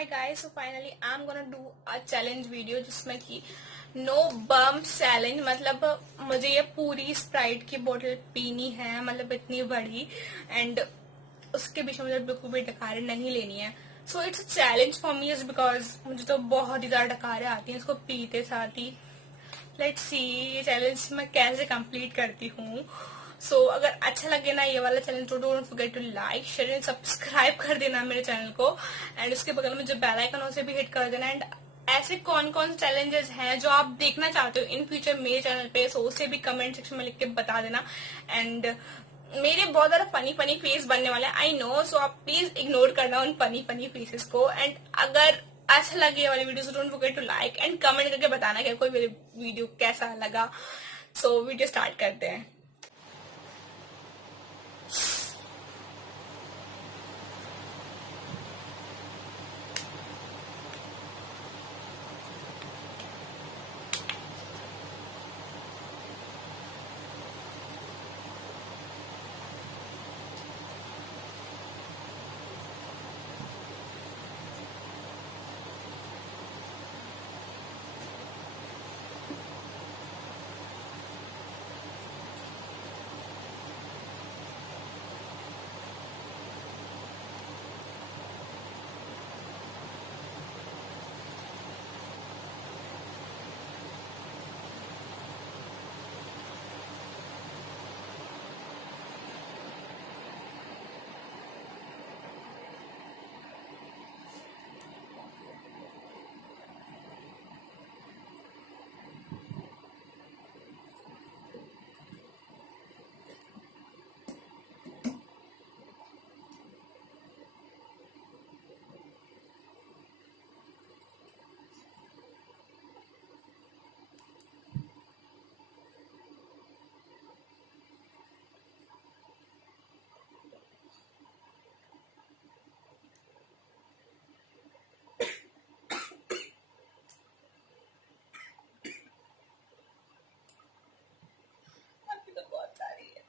Hi guys, so finally I'm gonna do a challenge video जिसमें कि no bumps challenge. मतलब मुझे ये पूरी स्प्राइट की बोतल पीनी है, मतलब इतनी बड़ी, एंड उसके बीच में मुझे बिल्कुल भी डकारें नहीं लेनी है। So it's a challenge for me is because मुझे तो बहुत ही ज्यादा डकारें आती हैं इसको पीते साथ ही। लेट्स सी ये चैलेंज मैं कैसे कंप्लीट करती हूँ। सो अगर अच्छा लगे ना ये वाला चैलेंज तो don't forget to like share and subscribe कर देना मेरे चैनल को, एंड उसके बगल में जो बेल आइकन उसे भी हिट कर देना। एंड ऐसे कौन कौन से चैलेंजेस हैं जो आप देखना चाहते हो इन फ्यूचर मेरे चैनल पे, सो उसे भी कमेंट सेक्शन में लिख के बता देना। एंड मेरे बहुत ज्यादा फनी फनी फेस बनने वाले हैं आई नो, सो आप प्लीज इग्नोर करना उन फनी फनी फेसेस को। एंड अगर अच्छा लगे ये वाली वीडियो तो don't forget to like and comment करके बताना कि कोई मेरी वीडियो कैसा लगा। सो वीडियो स्टार्ट करते हैं। अभी तो बहुत सारी है।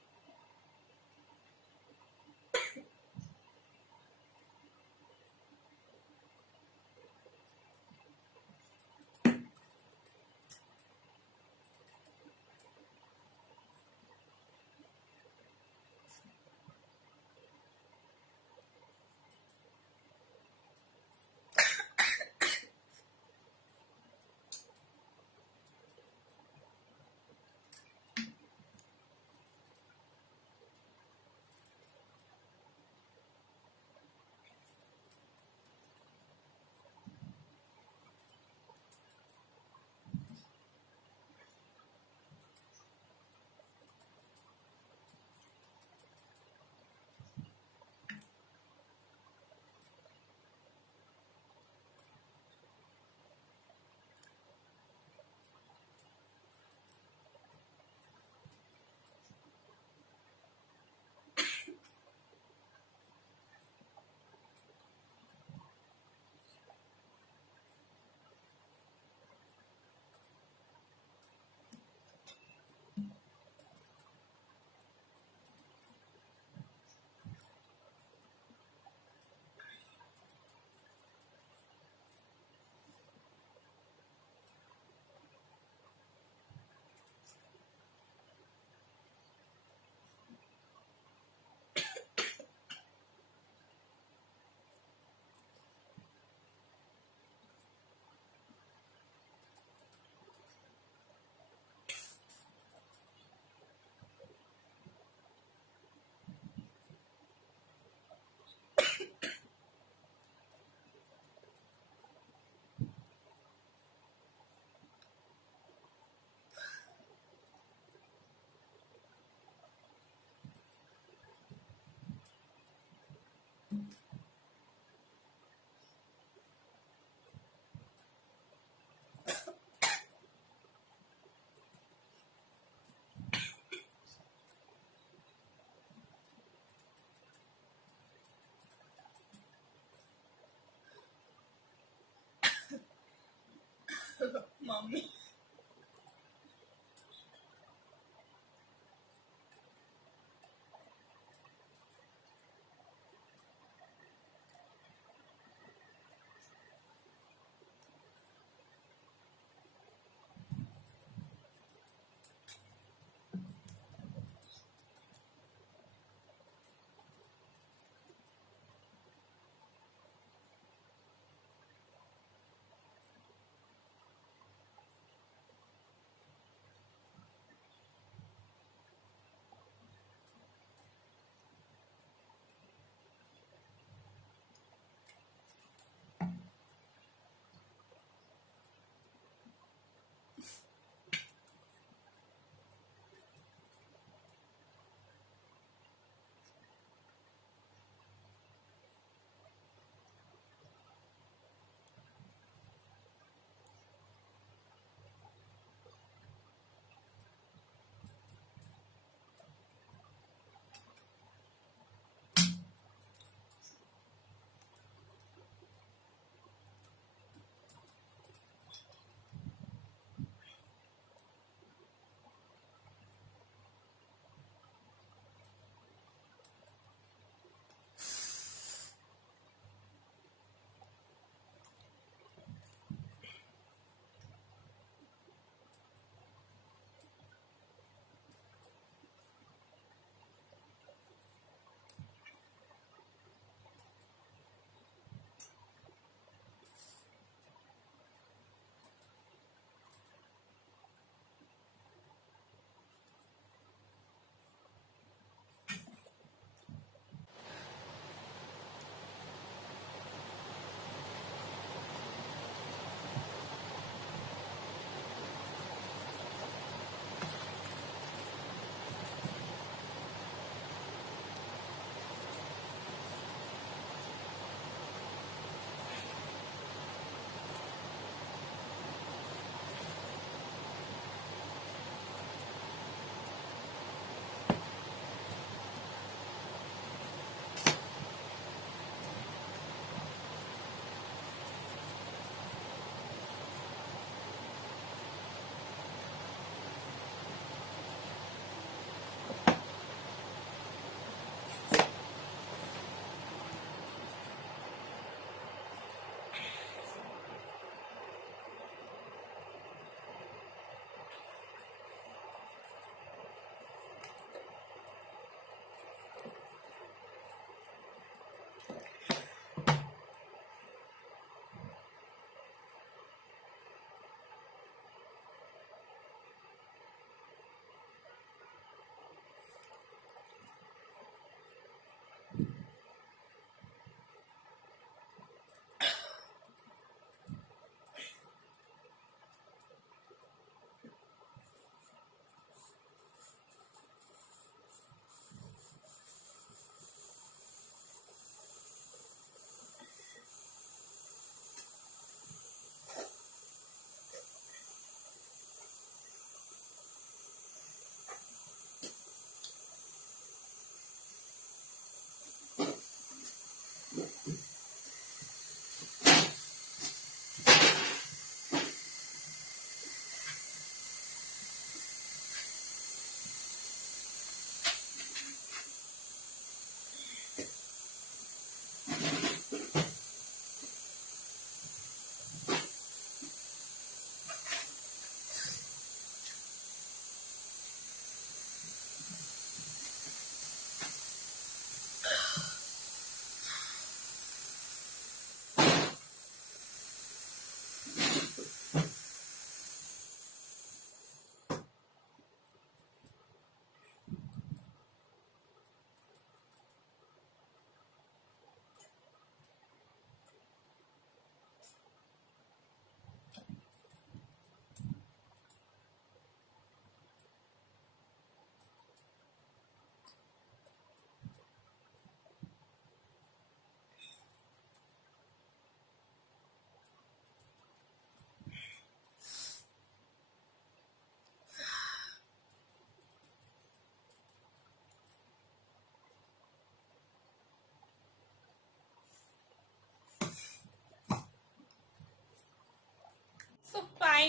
मम्मी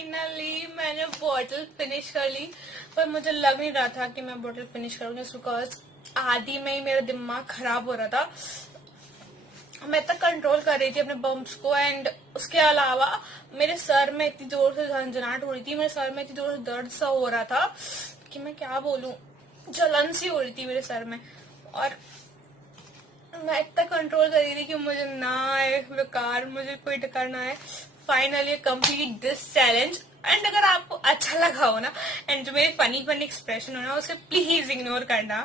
फाइनली मैंने बॉटल फिनिश कर ली, पर मुझे लग नहीं रहा था कि मैं बॉटल फिनिश करूंगी, बिकॉज आधी में ही मेरा दिमाग खराब हो रहा था। मैं तक कंट्रोल कर रही थी अपने बम्प्स को, एंड उसके अलावा मेरे सर में इतनी जोर से झंझनाहट हो रही थी, मेरे सर में इतनी जोर से दर्द सा हो रहा था कि मैं क्या बोलूं, जलन सी हो रही थी मेरे सर में। और मैं इतना कंट्रोल कर रही थी कि मुझे ना आए बेकार, मुझे कोई टक्कर ना आए। Finally complete this challenge. And अगर आपको अच्छा लगा हो ना, एंड जो मेरे फनी फनी एक्सप्रेशन हो ना, उसे प्लीज इग्नोर करना।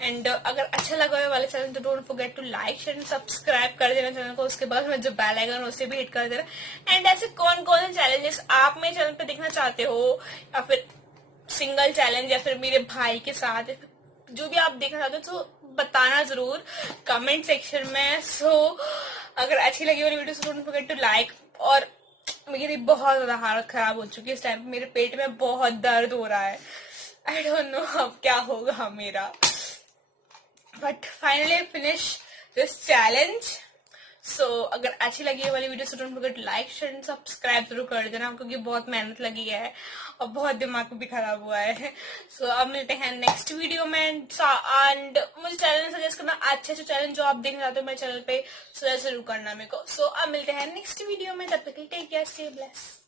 एंड अगर अच्छा लगा हो वाले चैनल तो don't forget to like share and subscribe कर देना चैनल को। उसके बाद में जो बेल आइकन उसे भी हिट कर देना। एंड ऐसे कौन कौन से चैलेंजेस आप मेरे चैनल पे देखना चाहते हो, या फिर सिंगल चैलेंज, या फिर मेरे भाई के साथ, या फिर जो भी आप देखना चाहते हो तो बताना जरूर कमेंट सेक्शन में। सो अगर अच्छी लगी वाली वीडियो तो डोंट फॉरगेट टू लाइक। और मेरी बहुत ज्यादा हालत खराब हो चुकी है इस टाइम, मेरे पेट में बहुत दर्द हो रहा है। आई डोंट नो अब क्या होगा मेरा, but finally finish this challenge. So अगर अच्छी लगी है वाली वीडियो तो don't forget like share and subscribe जरूर कर देना, क्योंकि बहुत मेहनत लगी है और बहुत दिमाग भी खराब हुआ है। सो अब मिलते हैं नेक्स्ट वीडियो में। एंड मुझे चैनल में सजेस्ट करना अच्छे अच्छे चैलेंज जो आप देखना चाहते हो मेरे चैनल पे, सजेस्ट जरूर करना मेरे को। सो अब मिलते हैं नेक्स्ट वीडियो में, तब तक टेक केयर, स्टे ब्लेस्ड।